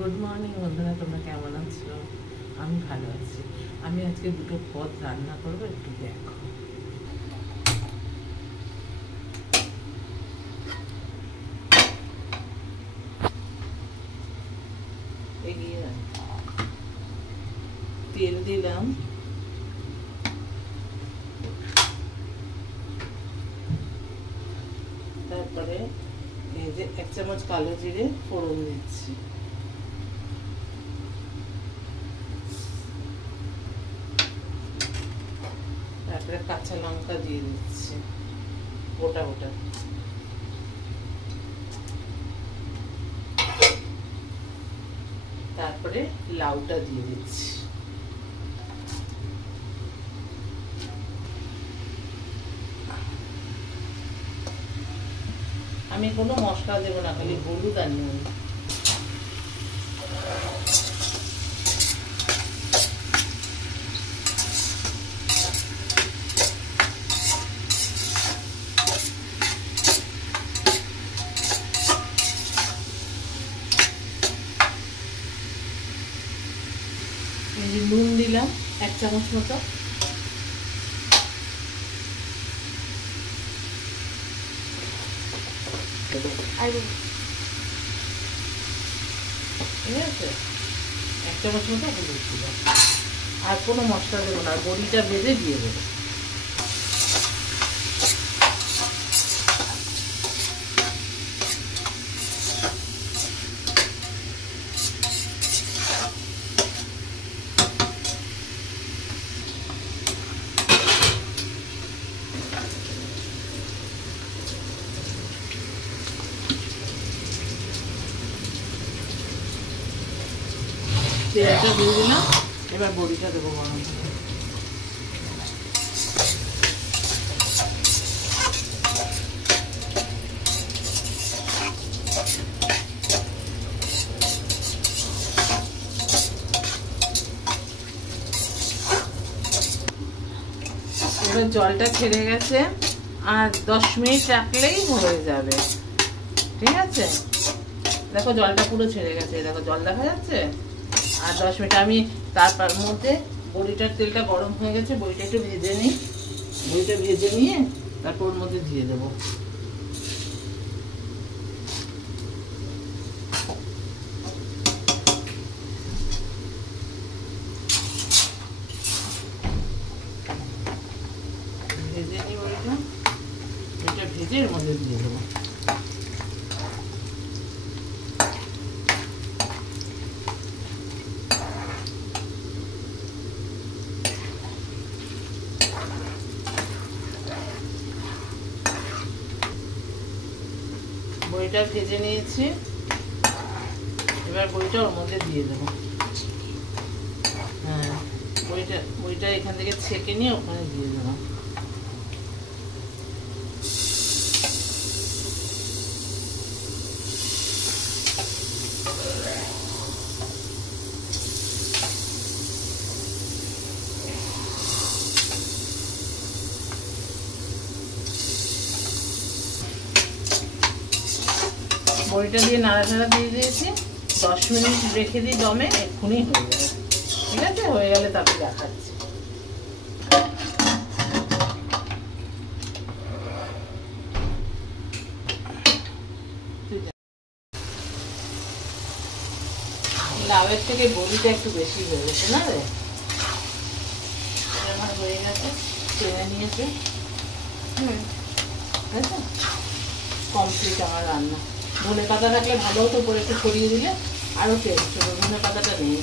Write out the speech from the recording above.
Good morning বন্ধুরা, তোমরা কেমন আছো? আমি ভালো আছি। আমি আজকে দুটো পদ রান্না করবো, একটু দেখো। এগিয়ে তেল দিলাম, তারপরে এই যে 1 চামচ কালো জিরে ফোড়ন দিচ্ছি, তারপরে কাঁচা লঙ্কা দিয়ে দিচ্ছি গোটা গোটা, তারপরে লাউটা দিয়ে দিচ্ছি। আমি কোনো মশলা দেবো না, খালি হলুদ আর নুন। নুন দিলাম 1 চামচ মতো, ঠিক আছে, 1 চামচ মতো হলুদ দিলাম। আর কোনো মশলা দেবো না, বড়িটা ভেজে দিয়ে দেবো। তেলটা দিয়ে দিলাম, এবার বড়িটা দেবো গরম করে। এবার জলটা ছেড়ে গেছে, আর 10 মিনিট রাখলেই হয়ে যাবে। ঠিক আছে, দেখো জলটা পুরো ছেড়ে গেছে, দেখো জল দেখা যাচ্ছে। আর 10 মিনিট আমি তারপর মধ্যে বড়িটার তেলটা গরম হয়ে গেছে, বড়িটা একটু ভেজে নিই। বড়িটা ভেজে নিয়ে তারপর ওর মধ্যে দিয়ে দেবো। ভেজে নিই বড়িটা, বড়িটা ভেজে এর মধ্যে দিয়ে দেবো। বড়িটা ভেজে নিয়েছি, এবার বড়িটা ওর মধ্যে দিয়ে দেবো। হ্যাঁ, বড়িটা এখান থেকে ছেঁকে নিয়ে ওখানে দিয়ে দেবো। বড়িটা দিয়ে নাড়াচাড়া দিয়ে দিয়েছি, 10 মিনিট রেখে দিই দমে, এক্ষুনি হয়ে যাবে। ঠিক আছে, হয়ে গেলে তারপরে দেখাচ্ছি। লাউয়ের থেকে বড়িটা একটু বেশি হয়ে গেছে না রে? আমার হয়ে গেছে, টেনে নিয়েছে। কমপ্লিট আমার রান্না। ধনে পাতা থাকলে ভালো হতো, পরে একটু ছড়িয়ে দিলে আরও টেস্ট হতো। ধনে পাতাটা নেই।